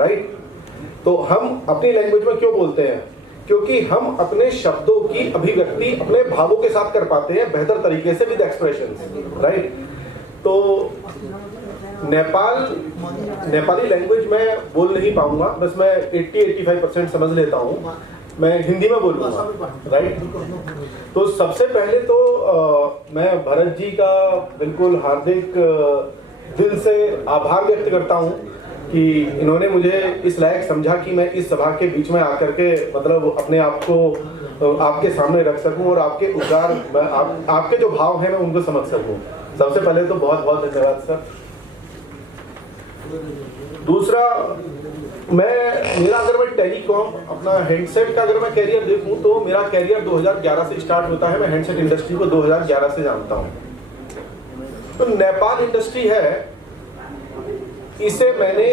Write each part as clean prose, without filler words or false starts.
Right. तो हम अपनी लैंग्वेज में क्यों बोलते हैं? क्योंकि हम अपने शब्दों की अभिव्यक्ति अपने भावों के साथ कर पाते हैं बेहतर तरीके से विद एक्सप्रेशंस, राइट। तो नेपाली लैंग्वेज में बोल नहीं पाऊंगा, बस मैं 80-85% समझ लेता हूँ। मैं हिंदी में बोलूँगा, राइट। तो सबसे पहले तो मैं भरत जी का बिल्कुल हार्दिक दिल से आभार व्यक्त करता हूँ कि इन्होंने मुझे इस लायक समझा कि मैं इस सभा के बीच में आकर के मतलब अपने आप को आपके सामने रख सकूं और आपके उद्गार, आपके जो भाव हैं मैं उनको समझ सकूं। सबसे पहले तो बहुत बहुत धन्यवाद सर। दूसरा, मेरा अगर मैं टेलीकॉम अपना हैंडसेट का अगर मैं कैरियर देखूं तो मेरा कैरियर 2011 से स्टार्ट होता है। मैं हैंडसेट इंडस्ट्री को 2011 से जानता हूं। तो नेपाल इंडस्ट्री है, इसे मैंने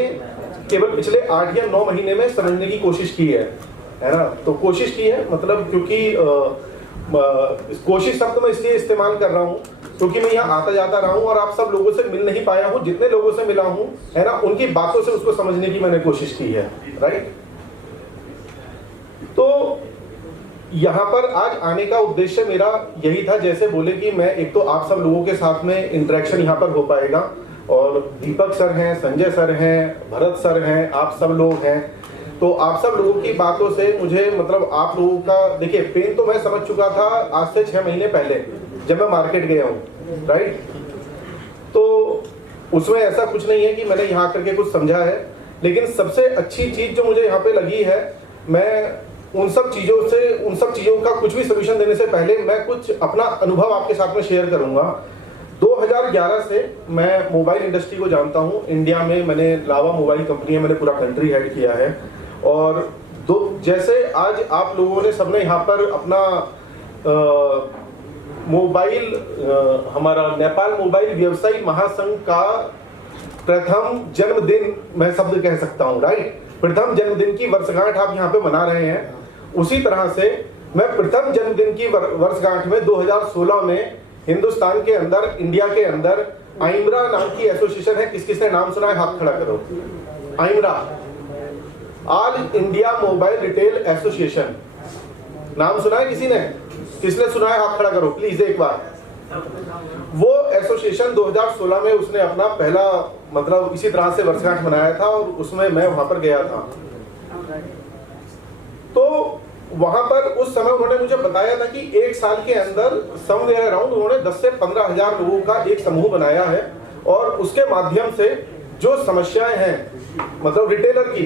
केवल पिछले 8 या 9 महीने में समझने की कोशिश की है ना। तो कोशिश की है मतलब, क्योंकि कोशिश शब्द मैं इसलिए इस्तेमाल कर रहा हूँ क्योंकि मैं यहाँ आता जाता रहा हूँ और आप सब लोगों से मिल नहीं पाया हूँ। जितने लोगों से मिला हूँ है ना, उनकी बातों से उसको समझने की मैंने कोशिश की है, राइट। तो यहाँ पर आज आने का उद्देश्य मेरा यही था, जैसे बोले कि मैं एक तो आप सब लोगों के साथ में इंटरेक्शन यहाँ पर हो पाएगा, और दीपक सर हैं, संजय सर हैं, भरत सर हैं, आप सब लोग हैं। तो आप सब लोगों की बातों से मुझे मतलब आप लोगों का, देखिए पेन तो मैं समझ चुका था आज से 6 महीने पहले जब मैं मार्केट गया हूँ, राइट। तो उसमें ऐसा कुछ नहीं है कि मैंने यहाँ करके कुछ समझा है, लेकिन सबसे अच्छी चीज जो मुझे यहाँ पे लगी है, मैं उन सब चीजों का कुछ भी सोल्यूशन देने से पहले मैं कुछ अपना अनुभव आपके साथ में शेयर करूंगा। 2011 से मैं मोबाइल इंडस्ट्री को जानता हूं। इंडिया में मैंने लावा मोबाइल कंपनी है, मैंने पूरा कंट्री हेड किया है। और जैसे आज आप लोगों ने सबने यहाँ पर अपना मोबाइल हमारा नेपाल मोबाइल व्यवसायी महासंघ का प्रथम जन्मदिन मैं शब्द कह सकता हूँ, राइट। प्रथम जन्मदिन की वर्षगांठ आप यहाँ पे मना रहे हैं, उसी तरह से मैं प्रथम जन्मदिन की वर्षगांठ में 2016 में हिंदुस्तान के अंदर, इंडिया के अंदर आइमरा नाम की एसोसिएशन है, किस किसने नाम सुना है हाथ खड़ा करो। AIMRA, all India mobile retail association, नाम सुना है किसी ने? किसने सुना है हाथ खड़ा करो प्लीज एक बार। वो एसोसिएशन 2016 में उसने अपना पहला मतलब इसी तरह से वर्षगांठ मनाया था और उसमें मैं वहां पर गया था। तो वहां पर उस समय उन्होंने मुझे बताया था कि 1 साल के अंदर समवेयर अराउंड उन्होंने 10 से 15 हजार लोगों का एक समूह बनाया है, और उसके माध्यम से जो समस्याएं हैं मतलब रिटेलर की,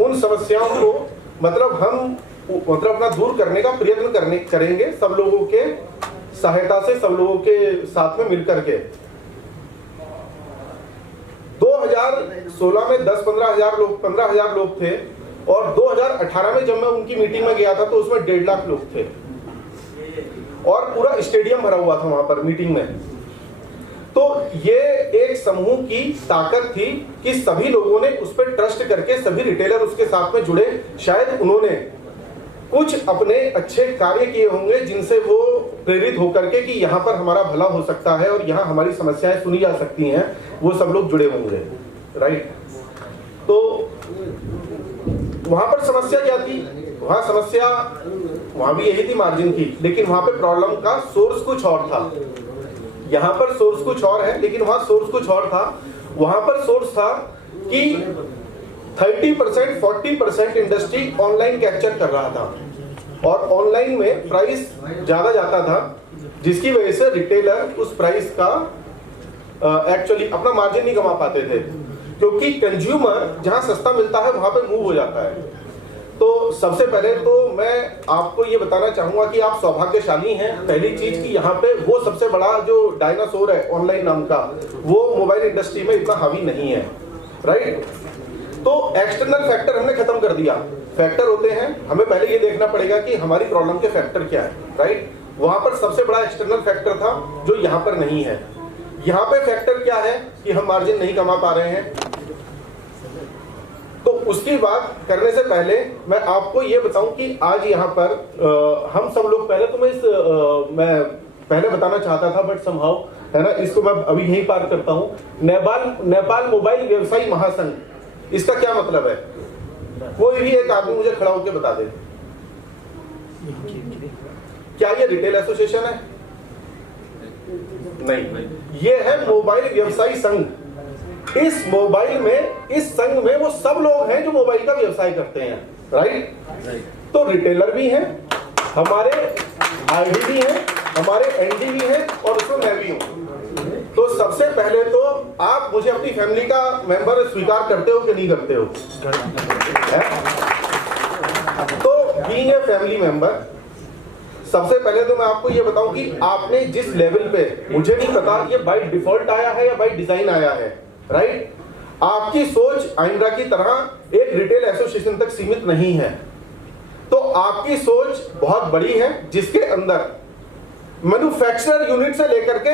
उन समस्याओं को मतलब हम अपना दूर करने का प्रयत्न करेंगे सब लोगों के सहायता से, सब लोगों के साथ में मिलकर के। 2016 में 15 हजार लोग थे, और 2018 में जब मैं उनकी मीटिंग में गया था तो उसमें 1.5 लाख लोग थे, और पूरा स्टेडियम भरा हुआ था वहां पर मीटिंग में। तो ये एक समूह की ताकत थी कि सभी लोगों ने उस पर ट्रस्ट करके, सभी रिटेलर उसके साथ में जुड़े। शायद उन्होंने कुछ अपने अच्छे कार्य किए होंगे जिनसे वो प्रेरित होकर के कि यहाँ पर हमारा भला हो सकता है और यहाँ हमारी समस्याएं सुनी जा सकती हैं, वो सब लोग जुड़े होंगे, राइट। तो वहां पर समस्या क्या थी? वहां भी यही थी, मार्जिन की, लेकिन वहां पे प्रॉब्लम का सोर्स कुछ और था। यहाँ पर सोर्स कुछ और है, लेकिन वहां सोर्स कुछ और था। वहां पर सोर्स था कि 30% 40% इंडस्ट्री ऑनलाइन कैप्चर कर रहा था, और ऑनलाइन में प्राइस ज्यादा जाता था, जिसकी वजह से रिटेलर उस प्राइस का एक्चुअली अपना मार्जिन नहीं कमा पाते थे, क्योंकि कंज्यूमर जहां सस्ता मिलता है वहां पर मूव हो जाता है। तो सबसे पहले तो मैं आपको ये बताना चाहूंगा कि आप सौभाग्यशाली हैं। पहली चीज कि यहाँ पे वो सबसे बड़ा जो डायनासोर है ऑनलाइन नाम का, वो मोबाइल इंडस्ट्री में इतना हावी नहीं है, राइट। तो एक्सटर्नल फैक्टर हमने खत्म कर दिया। फैक्टर होते हैं, हमें पहले ये देखना पड़ेगा कि हमारी प्रॉब्लम के फैक्टर क्या है, राइट। वहां पर सबसे बड़ा एक्सटर्नल फैक्टर था जो यहाँ पर नहीं है। यहाँ पे फैक्टर क्या है कि हम मार्जिन नहीं कमा पा रहे हैं। तो उसकी बात करने से पहले मैं आपको ये बताऊं कि आज यहाँ पर हम सब लोग, पहले तो मैं पहले बताना चाहता था बट समहाउ है ना, इसको मैं अभी यहीं पार करता हूँ। नेपाल मोबाइल व्यवसायी महासंघ इसका क्या मतलब है? कोई भी एक आदमी मुझे खड़ा होकर बता दे, क्या ये रिटेल एसोसिएशन है? नहीं, ये है मोबाइल व्यवसायी संघ। इस मोबाइल में, इस संघ में वो सब लोग हैं जो मोबाइल का व्यवसाय करते हैं, राइट? तो रिटेलर भी हैं, हमारे आईडी भी हैं, हमारे एनडी भी हैं, और उसमें मैं भी हूं। तो सबसे पहले तो आप मुझे अपनी फैमिली का मेंबर स्वीकार करते हो कि नहीं करते हो? तो बीइंग ए फैमिली मेंबर, सबसे पहले तो मैं आपको ये बताऊं कि आपने जिस लेवल पे, मुझे नहीं पता ये बाय डिफॉल्ट आया है या बाय डिजाइन आया है, राइट? आपकी सोच आइंड्रा की तरह एक रिटेल एसोसिएशन तक सीमित नहीं है। तो आपकी सोच बहुत बड़ी है, जिसके अंदर मैन्युफैक्चरर यूनिट से लेकर के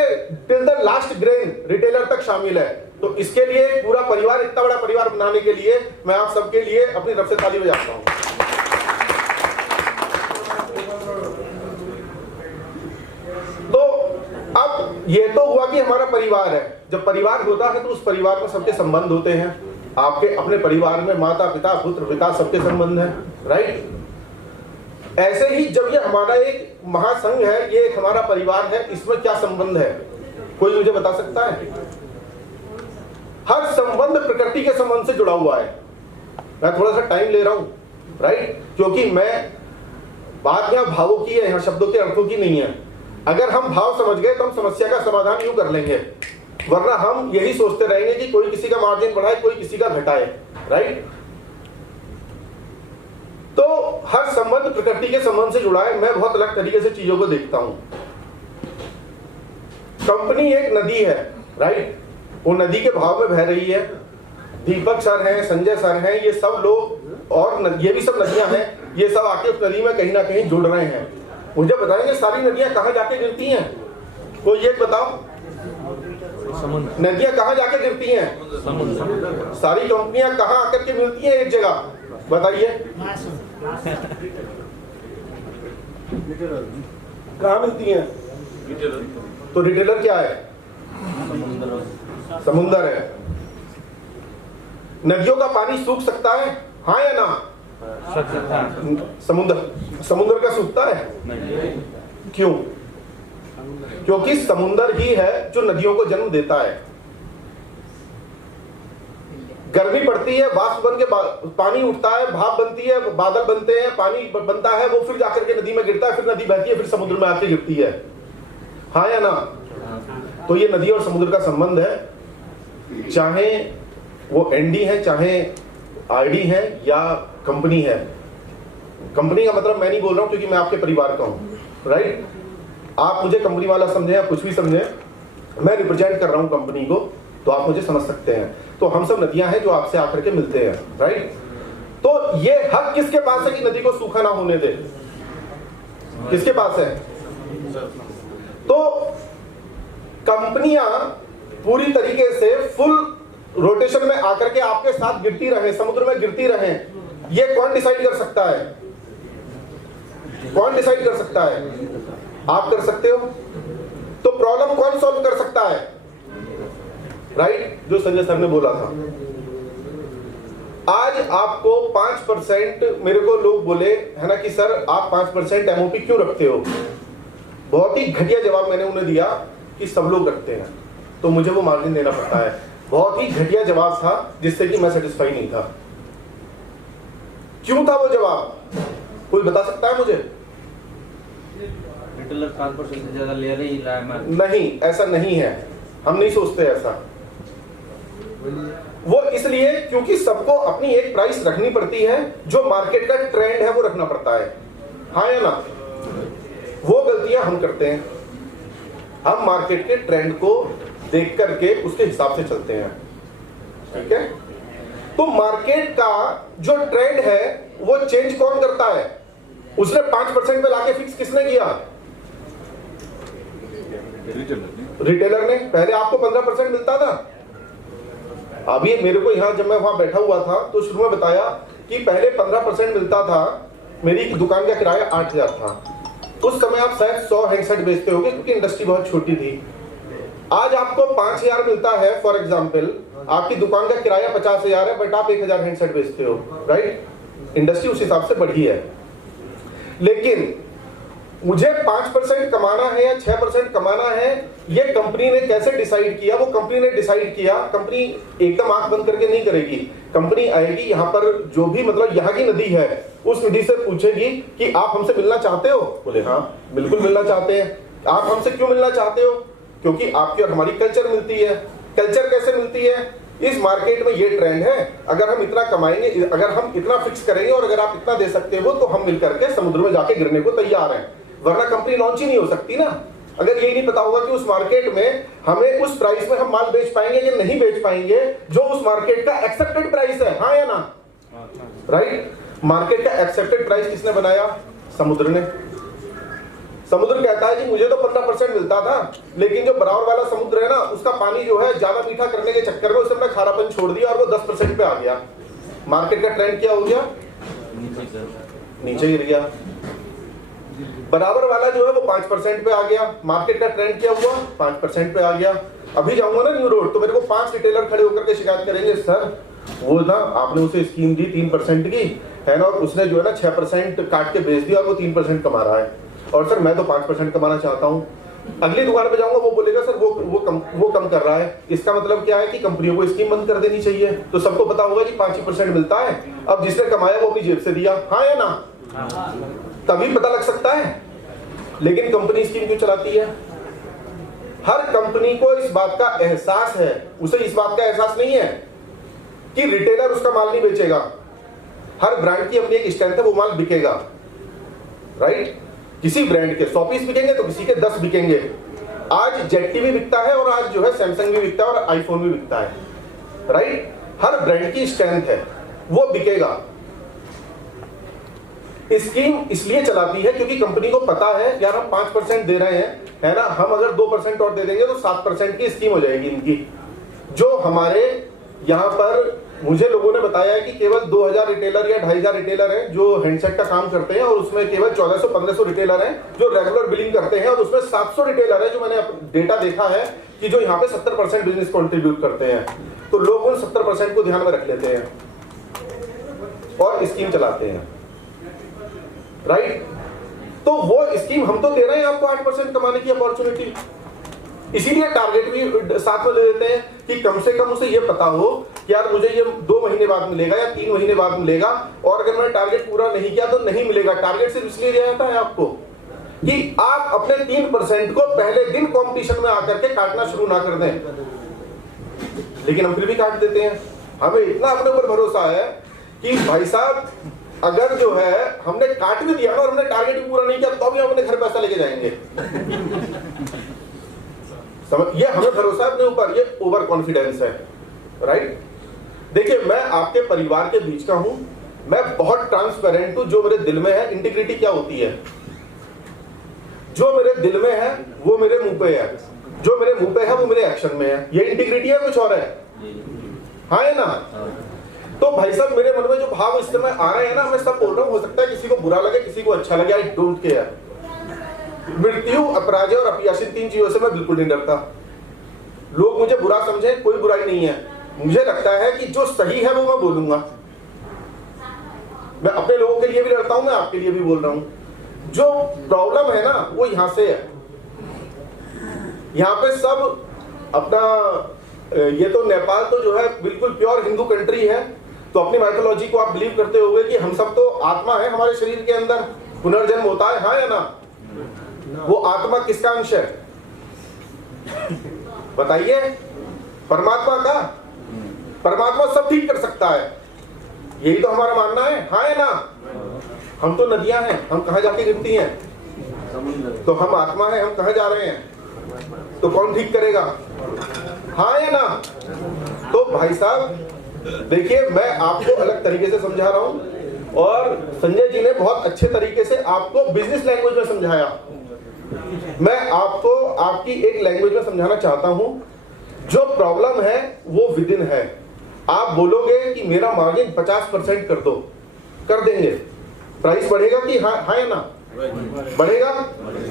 till the last grain retailer तक शामिल है। तो इसके लिए पूरा परिवार, इतना बड़ा परिवार बनाने के लिए मैं आप सबके लिए अपनी तरफ से ताली बजाता हूं। तो अब ये तो हुआ कि हमारा परिवार है। जब परिवार होता है तो उस परिवार में सबके संबंध होते हैं। आपके अपने परिवार में माता पिता पुत्र पिता सबके संबंध हैं, राइट? ऐसे ही जब ये हमारा एक महासंघ है, ये एक हमारा परिवार है, इसमें क्या संबंध है? कोई मुझे बता सकता है? हर संबंध प्रकृति के संबंध से जुड़ा हुआ है। मैं थोड़ा सा टाइम ले रहा हूं, राइट? क्योंकि मैं बात यहाँ भावों की है, यहाँ शब्दों के अर्थों की नहीं है। अगर हम भाव समझ गए तो हम समस्या का समाधान यूं कर लेंगे, वरना हम यही सोचते रहेंगे कि कोई किसी का मार्जिन बढ़ाए, कोई किसी का घटाए, राइट? तो हर संबंध प्रकृति के संबंध से जुड़ा है। मैं बहुत अलग तरीके से चीजों को देखता हूं। कंपनी एक नदी है, राइट? वो नदी के भाव में बह रही है। दीपक सर हैं, संजय सर हैं, ये सब लोग और ये भी सब नदियां हैं, ये सब आके उस नदी में कहीं ना कहीं जुड़ रहे हैं। मुझे बताएंगे सारी नदियां कहां जाके गिरती हैं? कोई एक बताओ, नदियां कहां जाके गिरती हैं? सारी कंपनियां कहां आकर के मिलती हैं? एक जगह बताइए, कहां मिलती हैं? तो रिटेलर क्या है? समुंदर है। नदियों का पानी सूख सकता है, हाँ या ना? समुद्र का सूखता है? क्यों? क्योंकि समुद्र ही है जो नदियों को जन्म देता है। गर्मी पड़ती है, वाष्प बन के पानी उठता है, भाप बनती है, बादल बनते हैं, पानी बनता है, वो फिर जाकर के नदी में गिरता है, फिर नदी बहती है, फिर समुद्र में आके गिरती है, हाँ या ना? तो ये नदी और समुद्र का संबंध है। चाहे वो एनडी है, चाहे आईडी है या कंपनी है। कंपनी का मतलब मैं नहीं बोल रहा हूं क्योंकि मैं आपके परिवार का हूं, राइट? आप मुझे कंपनी वाला समझे या कुछ भी समझे, मैं रिप्रेजेंट कर रहा हूं कंपनी को, तो आप मुझे समझ सकते हैं। तो हम सब नदियां हैं जो आपसे आकर के मिलते हैं, राइट? तो ये हक किसके पास है कि नदी को सूखा ना होने दे? किसके पास है? तो कंपनियां पूरी तरीके से फुल रोटेशन में आकर के आपके साथ गिरती रहे, समुद्र में गिरती रहे, ये कौन डिसाइड कर सकता है? कौन डिसाइड कर सकता है? आप कर सकते हो। तो प्रॉब्लम कौन सॉल्व कर सकता है? राइट? जो संजय सर ने बोला था। आज आपको 5%, मेरे को लोग बोले है ना कि सर आप 5% एमओपी क्यों रखते हो? बहुत ही घटिया जवाब मैंने उन्हें दिया कि सब लोग रखते हैं तो मुझे वो मार्जिन देना पड़ता है। बहुत ही घटिया जवाब था जिससे कि मैं सेटिस्फाई नहीं था। क्यों था वो जवाब? कोई बता सकता है मुझे? रिटेलर 5% से ज्यादा ले रही है। नहीं, ऐसा नहीं है, हम नहीं सोचते ऐसा। वो इसलिए क्योंकि सबको अपनी एक प्राइस रखनी पड़ती है, जो मार्केट का ट्रेंड है वो रखना पड़ता है, हाँ या ना? वो गलतियां हम करते हैं। हम मार्केट के ट्रेंड को देख करके उसके हिसाब से चलते हैं, ठीक है? तो मार्केट का जो ट्रेंड है वो चेंज कौन करता है? उसने 5% पे लाके फिक्स किसने किया? रिटेलर ने। पहले आपको 15% मिलता था। अभी मेरे को यहां जब मैं वहां बैठा हुआ था तो शुरू में बताया कि पहले 15% मिलता था। मेरी दुकान का किराया 8,000 था। उस समय आप शायद 100 हैंडसेट बेचते होंगे क्योंकि इंडस्ट्री बहुत छोटी थी। आज आपको 5,000 मिलता है फॉर एग्जाम्पल, आपकी दुकान का किराया 50,000 है, बट आप 1,000 हैंडसेट बेचते हो, राइट? इंडस्ट्री उस हिसाब से बढ़ी है। लेकिन मुझे 5% कमाना है या 6% कमाना है, ये कंपनी ने कैसे डिसाइड किया? वो कंपनी ने डिसाइड किया, कंपनी एकदम आंख बंद करके नहीं करेगी। कंपनी आएगी, यहाँ पर जो भी मतलब यहाँ की नदी है, उस नदी से पूछेगी कि आप हमसे मिलना चाहते हो? बोले हाँ बिल्कुल मिलना चाहते हैं। आप हमसे क्यों मिलना चाहते हो? क्योंकि आपकी और हमारी कल्चर मिलती है। कल्चर कैसे मिलती है? इस मार्केट में ये ट्रेंड है, अगर हम इतना कमाएंगे, अगर हम इतना फिक्स करेंगे और अगर आप इतना दे सकते हो तो हम मिलकर के समुद्र में जाके गिरने को तैयार हैं, वरना कंपनी लॉन्च ही नहीं हो सकती ना। अगर ये नहीं पता होगा कि उस मार्केट में हमें उस प्राइस में हम माल बेच पाएंगे या नहीं बेच पाएंगे जो उस मार्केट का एक्सेप्टेड प्राइस है, हाँ या ना? राइट? मार्केट का एक्सेप्टेड प्राइस किसने बनाया? समुद्र ने। समुद्र कहता है जी मुझे तो 15% मिलता था, लेकिन जो बराबर वाला समुद्र है ना, उसका पानी जो है ज्यादा मीठा करने के चक्कर में उसने अपना खारापन छोड़ दिया और वो 10% पे आ गया। मार्केट का ट्रेंड क्या हो गया? नीचे गिर गया। बराबर वाला जो है वो 5% पे आ गया। मार्केट का ट्रेंड क्या हुआ? 5% पे आ गया। अभी जाऊंगा ना न्यू रोड तो मेरे को 5 रिटेलर खड़े होकर के शिकायत करेंगे, सर वो ना आपने उसे स्कीम दी 3% की है ना, और उसने जो है ना 6% काट के बेच दिया और वो 3% कमा रहा है, और सर मैं तो 5% कमाना चाहता हूँ। अगली दुकान पे जाऊंगा, वो बोलेगा सर वो कम कर रहा है। इसका मतलब क्या है कि कंपनियों को स्कीम बंद कर देनी चाहिए। तो सबको पता होगा कि 5% मिलता है, अब जिसने कमाया वो अपनी जेब से दिया, हाँ या ना? तभी पता लग सकता है। लेकिन कंपनी स्कीम क्यों चलाती है? हर कंपनी को इस बात का एहसास है, उसे इस बात का एहसास नहीं है कि रिटेलर उसका माल नहीं बेचेगा। हर ब्रांड की अपनी एक स्ट्रेंथ है, वो माल बिकेगा, राइट? किसी ब्रांड के 100 पीस बिकेंगे तो किसी के 10 बिकेंगे। आज जेट भी बिकता है और आज जो है सैमसंग भी बिकता है और आईफोन भी बिकता है, राइट? हर ब्रांड की स्ट्रेंथ है, वो बिकेगा। स्कीम इसलिए चलाती है क्योंकि कंपनी को पता है यार हम 5% दे रहे हैं, है ना, हम अगर 2% और दे देंगे तो 7% की स्कीम हो जाएगी इनकी। जो हमारे यहाँ पर मुझे लोगों ने बताया है कि केवल 2000 रिटेलर या 2500 रिटेलर हैं जो हैंडसेट का काम करते हैं, और उसमें केवल 1400-1500 रिटेलर हैं जो रेगुलर बिलिंग करते हैं, और उसमें 700 रिटेलर है जो मैंने डेटा देखा है कि जो यहाँ पे 70% बिजनेस कंट्रीब्यूट करते हैं। तो लोग उन 70% को ध्यान में रख लेते हैं और स्कीम चलाते हैं, राइट? तो वो स्कीम हम तो दे रहे हैं आपको 8% कमाने की अपॉर्चुनिटी, इसीलिए टारगेट भी साथ में ले देते हैं कि कम से कम उसे ये पता हो कि यार मुझे ये 2 महीने बाद मिलेगा या 3 महीने बाद मिलेगा, और अगर मैंने टारगेट पूरा नहीं किया तो नहीं मिलेगा। टारगेट सिर्फ इसलिए दिया जाता है आपको कि आप अपने 3% को पहले दिन कंपटीशन में आकर के काटना शुरू ना कर दें। लेकिन हम फिर भी काट देते हैं। हमें इतना अपने ऊपर भरोसा है कि भाई साहब अगर जो है हमने काट भी दिया ना और हमने टारगेट भी पूरा नहीं किया तो भी हम अपने घर पैसा लेके जाएंगे। समझ, ये हमें भरोसा है अपने ऊपर, ये ओवर कॉन्फिडेंस है, राइट? देखिए मैं आपके परिवार के बीच का हूं, मैं बहुत ट्रांसपेरेंट हूं। जो मेरे दिल में है, इंटीग्रिटी क्या होती है? जो मेरे दिल में है वो मेरे मुंह पे है, जो मेरे मुंह पे है वो मेरे एक्शन में है। ये इंटीग्रिटी है, कुछ और है? हाँ है ना? तो भाई साहब मेरे मन में जो भाव इस समय आ रहे हैं ना, मैं सब बोल रहा हूं, हो सकता है किसी को बुरा लगे, किसी को अच्छा लगे, आई डोंट केयर। मृत्यु, अपराजय और अपयश, 3 चीजों से मैं बिल्कुल नहीं डरता। लोग मुझे बुरा समझे, कोई बुराई नहीं है। मुझे लगता है कि जो सही है वो मैं बोलूंगा। मैं अपने लोगों के लिए भी लड़ता हूं, मैं आपके लिए भी बोल रहा हूं। जो प्रॉब्लम है ना वो यहां से है। यहां पे सब अपना ये तो नेपाल तो जो है बिल्कुल प्योर हिंदू कंट्री है, तो अपनी माइथोलॉजी को आप बिलीव करते होंगे कि हम सब तो आत्मा है, हमारे शरीर के अंदर पुनर्जन्म होता है, हाँ या ना? वो आत्मा किसका अंश है बताइए? परमात्मा का। परमात्मा सब ठीक कर सकता है, यही तो हमारा मानना है, हाँ या ना? हम तो नदियां हैं, हम कहां जाके गिरती हैं? तो हम आत्मा है, हम कहां जा रहे हैं? तो कौन ठीक करेगा, हाँ या ना? तो भाई साहब देखिए मैं आपको अलग तरीके से समझा रहा हूं, और संजय जी ने बहुत अच्छे तरीके से आपको बिजनेस लैंग्वेज में समझाया। मैं आपको आपकी एक लैंग्वेज में समझाना चाहता हूं। जो प्रॉब्लम है वो विद इन है। आप बोलोगे कि मेरा मार्जिन 50% कर दो, कर देंगे। प्राइस बढ़ेगा कि हाँ या ना? बढ़ेगा।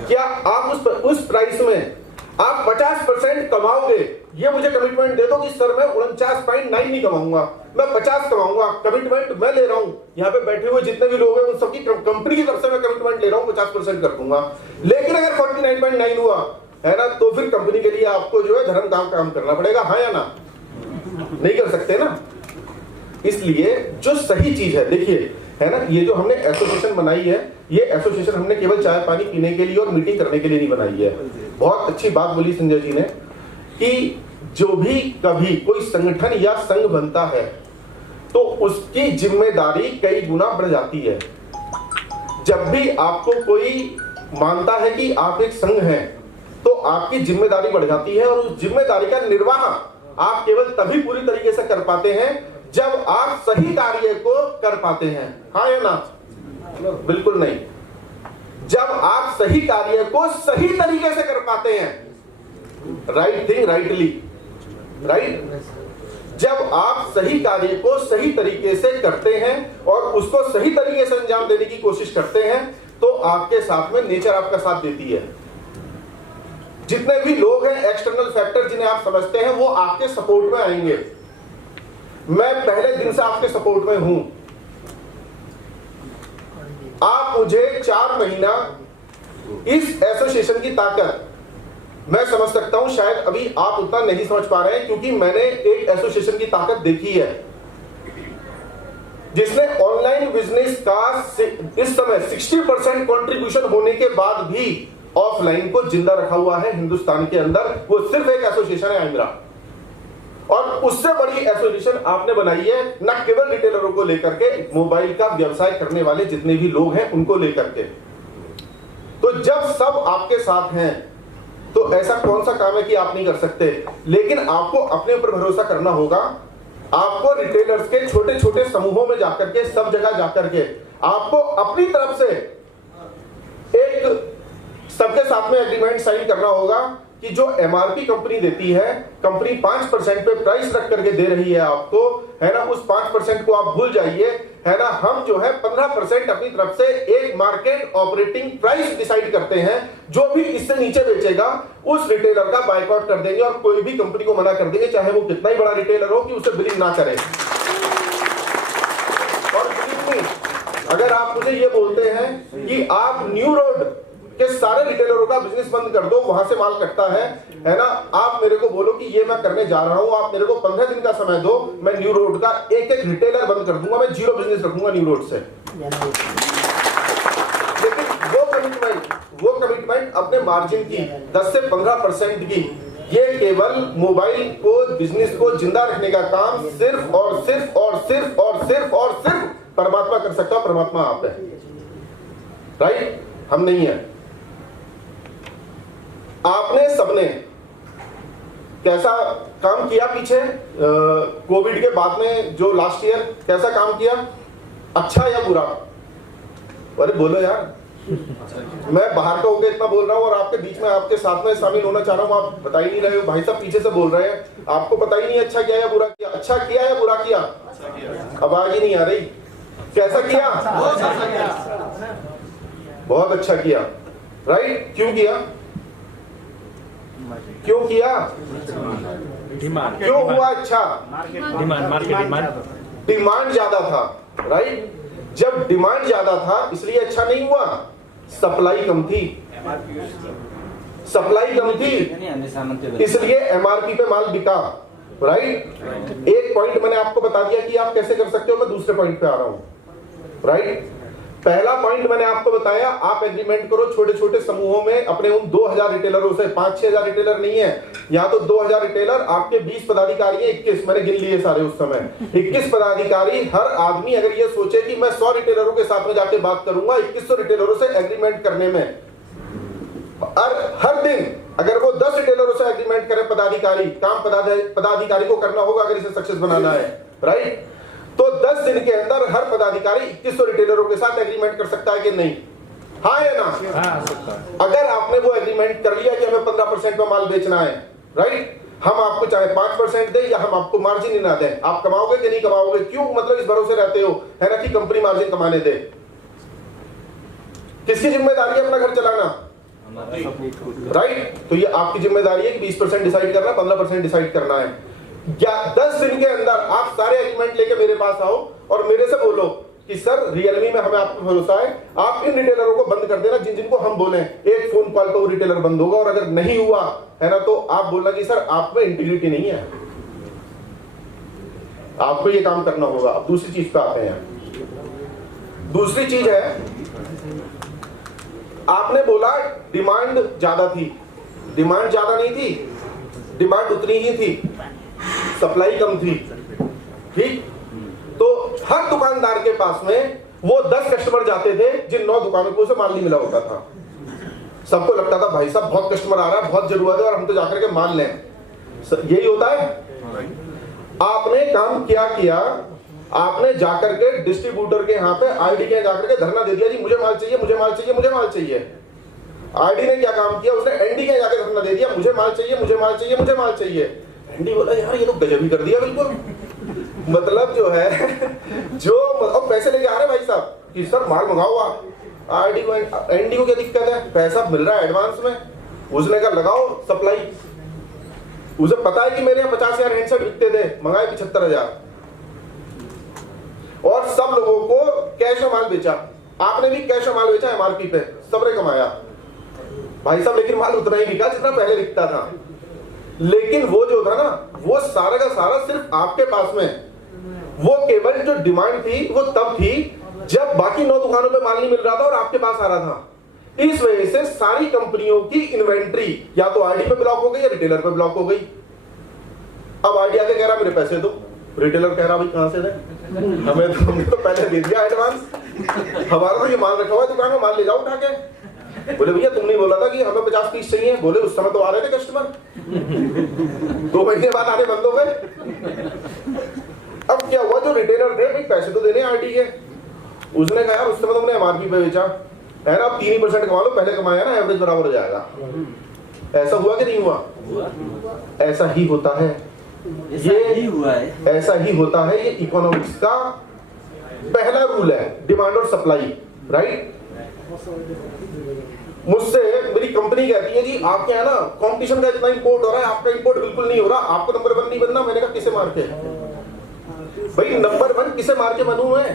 क्या आप उस प्राइस में आप 50% कमाओगे ये मुझे कमिटमेंट दे दो कि सर मैं 49.9 नहीं कमाऊंगा, मैं 50 कमाऊंगा, कमिटमेंट मैं ले रहा हूं। यहाँ पे बैठे हुए जितने भी लोग हैं उन सबकी कंपनी की तरफ से मैं कमिटमेंट ले रहा हूँ 50% कर दूंगा। लेकिन अगर 49.9 हुआ है ना, तो फिर कंपनी के लिए आपको जो है धर्म काम करना पड़ेगा, हाँ या ना? नहीं कर सकते ना। इसलिए जो सही चीज है, देखिए है ना, ये जो हमने एसोसिएशन बनाई है, ये एसोसिएशन हमने केवल चाय पानी पीने के लिए और मीटिंग करने के लिए नहीं बनाई है। बहुत अच्छी बात बोली संजय जी ने कि जो भी कभी कोई संगठन या संघ बनता है तो उसकी जिम्मेदारी कई गुना बढ़ जाती है। जब भी आपको कोई मानता है कि आप एक संघ हैं तो आपकी जिम्मेदारी बढ़ जाती है, और उस जिम्मेदारी का निर्वाह आप केवल तभी पूरी तरीके से कर पाते हैं जब आप सही कार्य को कर पाते हैं, हाँ या ना? बिल्कुल नहीं। जब आप सही कार्य को सही तरीके से कर पाते हैं, राइट थिंग राइटली, राइट, जब आप सही कार्य को सही तरीके से करते हैं और उसको सही तरीके से अंजाम देने की कोशिश करते हैं तो आपके साथ में नेचर आपका साथ देती है। जितने भी लोग हैं एक्सटर्नल फैक्टर जिन्हें आप समझते हैं वो आपके सपोर्ट में आएंगे। मैं पहले दिन से आपके सपोर्ट में हूं। आप मुझे 4 महीना इस एसोसिएशन की ताकत मैं समझ सकता हूं, शायद अभी आप उतना नहीं समझ पा रहे हैं क्योंकि मैंने एक एसोसिएशन की ताकत देखी है जिसने ऑनलाइन बिजनेस का इस समय 60% कंट्रीब्यूशन होने के बाद भी ऑफलाइन को जिंदा रखा हुआ है हिंदुस्तान के अंदर। वो सिर्फ एक एसोसिएशन है आइमरा, और उससे बड़ी एसोसिएशन आपने बनाई है न केवल रिटेलरों को लेकर के, मोबाइल का व्यवसाय करने वाले जितने भी लोग हैं उनको लेकर के। तो जब सब आपके साथ हैं तो ऐसा कौन सा काम है कि आप नहीं कर सकते। लेकिन आपको अपने ऊपर भरोसा करना होगा। आपको रिटेलर्स के छोटे छोटे समूहों में जाकर के, सब जगह जाकर के आपको अपनी तरफ से एक सबके साथ में एग्रीमेंट साइन करना होगा कि जो एमआरपी कंपनी देती है, कंपनी 5% पे प्राइस रख करके दे रही है आपको, है ना, उस 5% को आप भूल जाइए, है ना। हम जो है 15% अपनी तरफ से एक मार्केट ऑपरेटिंग प्राइस डिसाइड करते हैं। जो भी इससे नीचे बेचेगा उस रिटेलर का बायकॉट कर देंगे और कोई भी कंपनी को मना कर देंगे, चाहे वो कितना ही बड़ा रिटेलर हो, कि उसे बिलिंग ना करे। और अगर आप मुझे ये बोलते हैं कि आप न्यू रोड के सारे रिटेलरों का बिजनेस बंद कर दो, वहां से माल कटता है ना, आप मेरे को बोलो कि ये मैं करने जा रहा हूं, आप मेरे को 15 दिन का समय दो, मैं न्यू रोड का एक एक रिटेलर बंद कर दूंगा, मैं 0 बिजनेस रखूंगा न्यू रोड से। लेकिन वो कमिटमेंट अपने मार्जिन की 10 से 15% की, ये केवल मोबाइल को, बिजनेस को जिंदा रखने का काम सिर्फ और सिर्फ और सिर्फ और सिर्फ और सिर्फ परमात्मा कर सकता है। परमात्मा आप है, राइट, हम नहीं है। आपने सबने कैसा काम किया पीछे कोविड के बाद में, जो लास्ट ईयर कैसा काम किया, अच्छा या बुरा? अरे बोलो यार, मैं बाहर का होकर इतना बोल रहा हूँ और आपके बीच में आपके साथ में शामिल होना चाह रहा हूँ, आप बता ही नहीं रहे हो। भाई साहब पीछे से बोल रहे हैं, आपको पता ही नहीं अच्छा किया या बुरा किया। अच्छा किया या बुरा किया? आवाज ही नहीं आ रही। कैसा किया? बहुत अच्छा किया, राइट। क्यों किया? क्यों किया? डिमांड क्यों हुआ अच्छा? डिमांड ज्यादा था, राइट। जब डिमांड ज्यादा था इसलिए अच्छा नहीं हुआ, सप्लाई कम थी, सप्लाई कम थी इसलिए एमआरपी पे माल बिका, राइट। एक पॉइंट मैंने आपको बता दिया कि आप कैसे कर सकते हो, मैं दूसरे पॉइंट पे आ रहा हूं, राइट। पहला पॉइंट मैंने आपको बताया, आप एग्रीमेंट करो छोटे छोटे समूहों में अपने उन 2000 रिटेलरों से। 5-6 हजार रिटेलर नहीं है यहाँ तो 2000 रिटेलर, आपके 20 पदाधिकारी हैं, 21 मैंने गिन लिए सारे उस समय, 21 पदाधिकारी। हर आदमी अगर ये सोचे कि मैं 100 रिटेलरों के साथ में जाके बात करूंगा 2100 रिटेलरों से एग्रीमेंट करने में, और हर दिन अगर वो 10 रिटेलरों से एग्रीमेंट करे पदाधिकारी, काम पदाधिकारी को करना होगा अगर इसे सक्सेस बनाना है, राइट। तो 10 दिन के अंदर हर पदाधिकारी 2100 रिटेलरों के साथ एग्रीमेंट कर सकता है कि नहीं? हाँ या ना? हाँ। अगर आपने वो एग्रीमेंट कर लिया कि हमें 15% में माल बेचना है, राइट, हम आपको चाहे 5% दें या हम आपको मार्जिन ही ना दें, आप कमाओगे कि नहीं कमाओगे? क्यों मतलब इस भरोसे रहते हो, है ना, कि कंपनी मार्जिन कमाने दे? किसकी जिम्मेदारी है अपना घर चलाना? राइट। तो ये आपकी जिम्मेदारी है कि 20% डिसाइड करना, 15% डिसाइड करना है। 10 दिन के अंदर आप सारे एग्रीमेंट लेके मेरे पास आओ और मेरे से बोलो कि सर रियलमी में हमें आप पे भरोसा है, आप इन रिटेलरों को बंद कर देना जिनको हम बोले, एक फोन कॉल पे वो रिटेलर बंद होगा। और अगर नहीं हुआ है ना तो आप बोलना कि सर आप में इंटीग्रिटी नहीं है, आपको ये काम करना होगा। अब दूसरी चीज पे आते हैं। दूसरी चीज है, आपने बोला डिमांड ज्यादा थी। डिमांड ज्यादा नहीं थी, डिमांड उतनी ही थी, सप्लाई कम थी। ठीक, तो हर दुकानदार के पास में वो 10 कस्टमर जाते थे जिन 9 दुकानों को उसे माल नहीं मिला होता था। सबको लगता था भाई साहब बहुत कस्टमर आ रहा है, बहुत जरूरत है और हम तो जाकर के माल लें। यही होता है। आपने काम क्या किया, आपने जाकर के डिस्ट्रीब्यूटर के यहाँ पे आईडी के जाकर के धरना दे दिया जी मुझे माल चाहिए, मुझे माल चाहिए, मुझे माल चाहिए। आईडी ने क्या काम किया, उसने एनडी के जाकर धरना दे दिया मुझे माल चाहिए, मुझे माल चाहिए, मुझे माल चाहिए। एनडी बोला यार ये तो गजब ही कर दिया बिल्कुल। मतलब जो है जो अब पैसे लेके आ रहे भाई साहब कि सर माल मंगाओ आप। आईडी को एनडी को क्या दिक्कत है, पैसा मिल रहा है एडवांस में। उसने कहा लगाओ सप्लाई। उसे पता है कि मेरे यहाँ 50,000 हैंडसेट बिकते थे, मंगाए 75,000 और सब लोगों को कैश में माल बेचा। आपने भी कैश में माल बेचा एमआरपी पे, सबने कमाया भाई साहब। लेकिन माल उतना ही बिका जितना पहले बिकता था। लेकिन वो जो था ना वो सारा का सारा सिर्फ आपके पास में, वो केवल जो डिमांड थी वो तब थी जब बाकी 9 दुकानों पे माल नहीं मिल रहा था और आपके पास आ रहा था। इस वजह से सारी कंपनियों की इन्वेंट्री या तो आईडी पे ब्लॉक हो गई या रिटेलर पे ब्लॉक हो गई। अब आईडी आके कह रहा मेरे पैसे दो, रिटेलर कह रहा भाई कहां से दे, हमने तो पहले दे दिया एडवांस, हमारा तो ये माल रखा हुआ है दुकान में, माल ले जाओ उठा के। बोले भैया तुमने बोला था कि हमें 50 पीस चाहिए। बोले उस समय तो आ रहे थे कस्टमर, 2 महीने बाद आने बंद हो गए। अब क्या हुआ, जो रिटेलर थे भाई पैसे तो देने आईडी के, उसने कहा यार उस समय तुमने एमआरपी पे बेचा है ना, अब 3% कमा लो, पहले कमाया ना एवरेज बराबर हो जाएगा। ऐसा हुआ कि नहीं हुआ? ऐसा ही होता है, ये हुआ है, ऐसा ही होता है। ये इकोनॉमिक्स का पहला रूल है, डिमांड और सप्लाई। राइट। मुझसे मेरी कंपनी कहती है जी आपके यहाँ ना कंपटीशन का इतना इंपोर्ट हो रहा है, आपका इंपोर्ट बिल्कुल नहीं हो रहा, आपको नंबर 1 नहीं बनना। मैंने कहा किसे मार के भाई नंबर 1 किसे मार के बनूं मैं,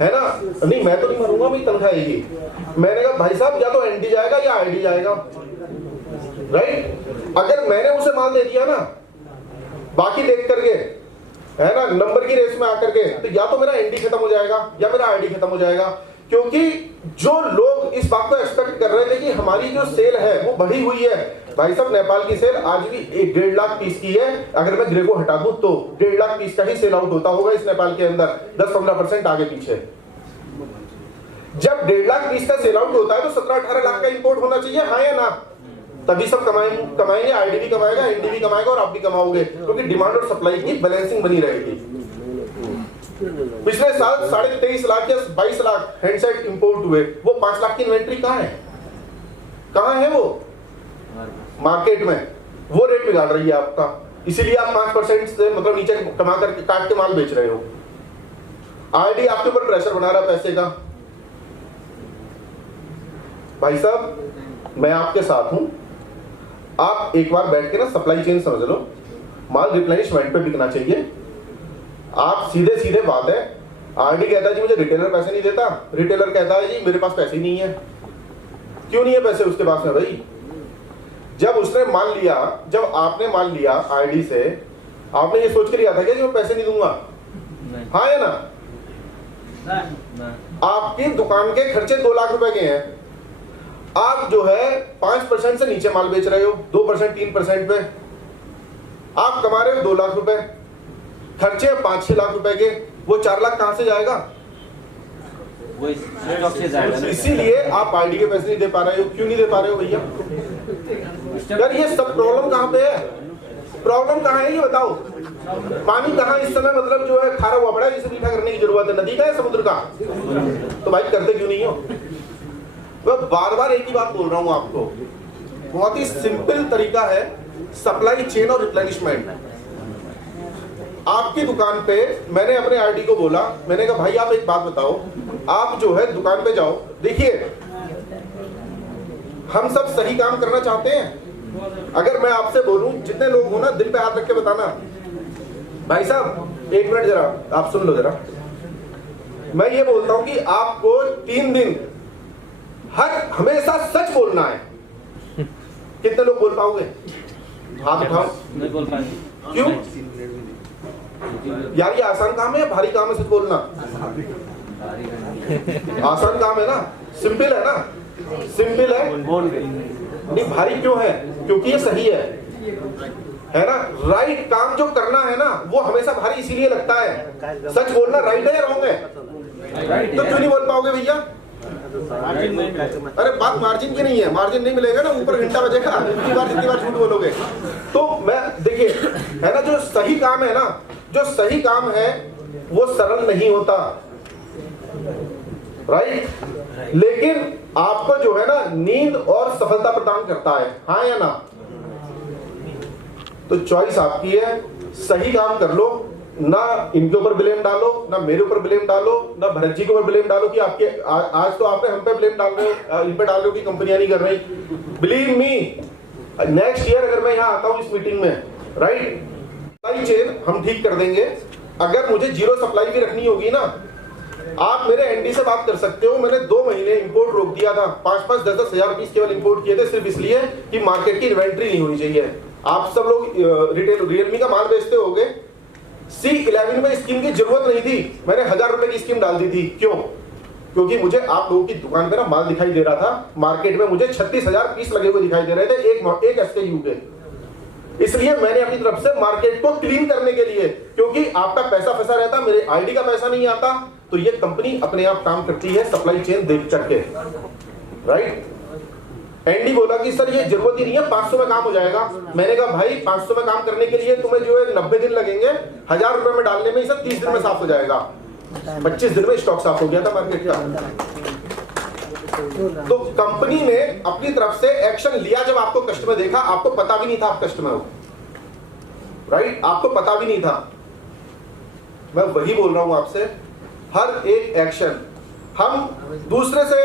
है ना? नहीं मैं तो नहीं मरूंगा, मेरी तनख्वाह आएगी। मैंने कहा भाई साहब या तो एनडी जाएगा या आईडी जाएगा। राइट। अगर मैंने उसे माल दे दिया ना बाकी देख करके, है ना, नंबर की रेस में आकर के, तो या तो मेरा एनडी खत्म हो जाएगा या मेरा आईडी खत्म हो जाएगा। क्योंकि जो लोग इस बात को एक्सपेक्ट कर रहे थे कि हमारी जो सेल है वो बढ़ी हुई है। भाई साहब नेपाल की सेल आज भी 1.5 लाख पीस की है। अगर मैं ग्रे को हटा दूं तो 1.5 लाख पीस का ही सेल आउट होता होगा इस नेपाल के अंदर, 10-15% आगे पीछे। जब 1.5 लाख पीस का सेल आउट होता है तो 17-18 लाख का इंपोर्ट होना चाहिए, हाँ या ना? तभी सब कमाएंगे, आईडी भी कमाएगा, एनडी भी कमाएगा और आप भी कमाओगे, क्योंकि डिमांड और सप्लाई की बैलेंसिंग बनी रहेगी। पिछले साल 23.5 लाख या 22 लाख हैंडसेट इंपोर्ट हुए, वो 5 लाख की इन्वेंट्री कहां है? कहां है वो? मार्केट में। वो रेट बिगाड़ रही है आपका, इसीलिए आप 5% से मतलब नीचे कमा करके काट के माल बेच रहे हो। आईडी आपके ऊपर प्रेशर बना रहा है पैसे का। भाई साहब मैं आपके साथ हूं, आप एक बार बैठ के ना सप्लाई चेन समझ लो। माल रिप्लेनिशमेंट पे बिकना चाहिए। आप सीधे सीधे बात है, आरडी कहता है जी मुझे रिटेलर पैसे नहीं देता, रिटेलर कहता है जी मेरे पास पैसे ही नहीं है। क्यों नहीं है पैसे उसके पास में भाई? जब उसने माल लिया, जब आपने माल लिया आरडी से, आपने ये सोच कर लिया था कि मैं पैसे नहीं दूंगा, हाँ या ना? आपकी दुकान के खर्चे 2 लाख रुपए के हैं, आप जो है 5% से नीचे माल बेच रहे हो, 2% 3% पे आप कमा रहे हो 2 लाख रुपए, खर्चे 5-6 लाख रुपए के, वो 4 लाख कहां से जाएगा? इसीलिए आप आईडी के पैसे नहीं दे पा रहे हो। क्यों नहीं दे पा रहे हो भैया? यार ये सब प्रॉब्लम कहां पे है? प्रॉब्लम कहां है ये बताओ? पानी कहां इस समय मतलब जो है खारा हुआ पड़ा है, जिसे मीठा करने की जरूरत है? नदी का है, समुद्र का? तो भाई करते क्यों नहीं हो? मैं बार बार एक ही बात बोल रहा हूं आपको, बहुत ही सिंपल तरीका है सप्लाई चेन और रिप्लेनिशमेंट। आपकी दुकान पे मैंने अपने आरडी को बोला, मैंने कहा भाई आप एक बात बताओ, आप जो है दुकान पे जाओ, देखिए हम सब सही काम करना चाहते हैं? अगर मैं आपसे बोलूं, जितने लोग हो ना, दिल पे हाथ रख के बताना। भाई साहब एक मिनट जरा आप सुन लो जरा। मैं ये बोलता हूं कि आपको 3 दिन हमेशा सच बोलना है। कितने लोग बोल पाओगे? हाथ उठाओ। नहीं बोल पाएंगे। क्यों यार? ये आसान काम है या भारी काम है सच बोलना? आसान काम है ना, सिंपल है ना, सिंपल है। नहीं भारी क्यों है? क्योंकि ये सही है ना। राइट काम जो करना है ना, वो हमेशा भारी इसीलिए लगता है। सच बोलना राइट है या रॉन्ग है? तो क्यों नहीं बोल पाओगे भैया? अरे बात मार्जिन की नहीं है, मार्जिन नहीं मिलेगा ना, ऊपर घंटा बजेगा जितनी बार झूठ बोलोगे। तो मैं देखिए, है ना, जो सही काम है ना, जो सही काम है वो सरल नहीं होता, राइट? लेकिन आपको जो है ना नींद और सफलता प्रदान करता है, हाँ या ना? तो चॉइस आपकी है। सही काम कर लो, ना इनके ऊपर ब्लेम डालो, ना मेरे ऊपर ब्लेम डालो, ना भरत जी के ऊपर ब्लेम डालो कि आपके आज तो आपने हम पे ब्लेम डाल रहे हो, इन पे डाल रहे हो कि कंपनियां नहीं कर रही। बिलीव मी, नेक्स्ट ईयर अगर मैं यहाँ आता हूँ इस मीटिंग में, राइट, सप्लाई चेन हम ठीक कर देंगे। अगर मुझे जीरो सप्लाई भी रखनी होगी ना, आप मेरे एनडी से बात कर सकते हो। मैंने 2 महीने इंपोर्ट रोक दिया था, 5-5, 10-10 हजार पीस केवल इंपोर्ट किए थे, सिर्फ इसलिए कि मार्केट की इन्वेंट्री नहीं होनी चाहिए। आप सब लोग रिटेल रियलमी का माल बेचते होगे, C11 में स्कीम की जरूरत नहीं थी, मैंने 1000 रुपए की स्कीम डाल दी थी। क्यों? क्योंकि मुझे आप लोगों की दुकान पे ना माल दिखाई दे रहा था, मार्केट में मुझे 36,000 पीस लगे हुए दिखाई दे रहे थे एक SKU के। इसलिए मैंने अपनी तरफ से मार्केट को क्लीन करने के लिए, क्योंकि आपका पैसा फंसा रहता, मेरे आईडी का पैसा नहीं आता, तो ये कंपनी अपने आप काम करती है सप्लाई चेन देख करके, राइट? एनडी बोला कि सर ये जरूरत ही नहीं है, 500 में काम हो जाएगा। मैंने कहा भाई 500 में काम करने के लिए तुम्हें जो है 90 दिन लगेंगे, 1000 रुपए में डालने में सर 30 दिन में साफ हो जाएगा। 25 दिन में स्टॉक साफ हो गया था मार्केट का। तो कंपनी ने अपनी तरफ से एक्शन लिया। जब आपको कस्टमर देखा, आपको पता भी नहीं था आप कस्टमर हो, राइट? आपको पता भी नहीं था। मैं वही बोल रहा हूं आपसे, हर एक एक्शन हम दूसरे से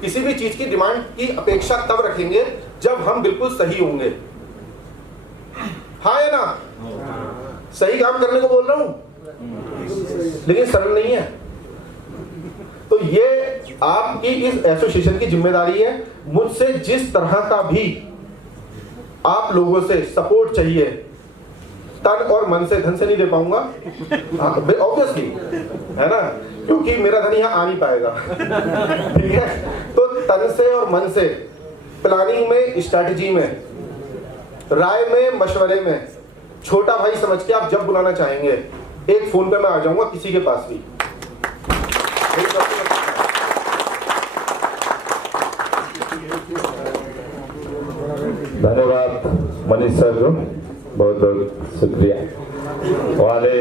किसी भी चीज की डिमांड की अपेक्षा तब रखेंगे जब हम बिल्कुल सही होंगे, हाँ या ना? सही काम करने को बोल रहा हूं, लेकिन सरल नहीं है। तो ये आपकी इस एसोसिएशन की जिम्मेदारी है। मुझसे जिस तरह का भी आप लोगों से सपोर्ट चाहिए, तन और मन से, धन से नहीं दे पाऊंगा ऑब्वियसली, है ना, क्योंकि मेरा धन यहाँ आ नहीं पाएगा ठीक है? तो तन से और मन से, प्लानिंग में, स्ट्रैटेजी में, राय में, मशवरे में, छोटा भाई समझ के आप जब बुलाना चाहेंगे, एक फोन पे मैं आ जाऊंगा किसी के पास भी। धन्यवाद मनीष सर को, बहुत बहुत शुक्रिया। वाले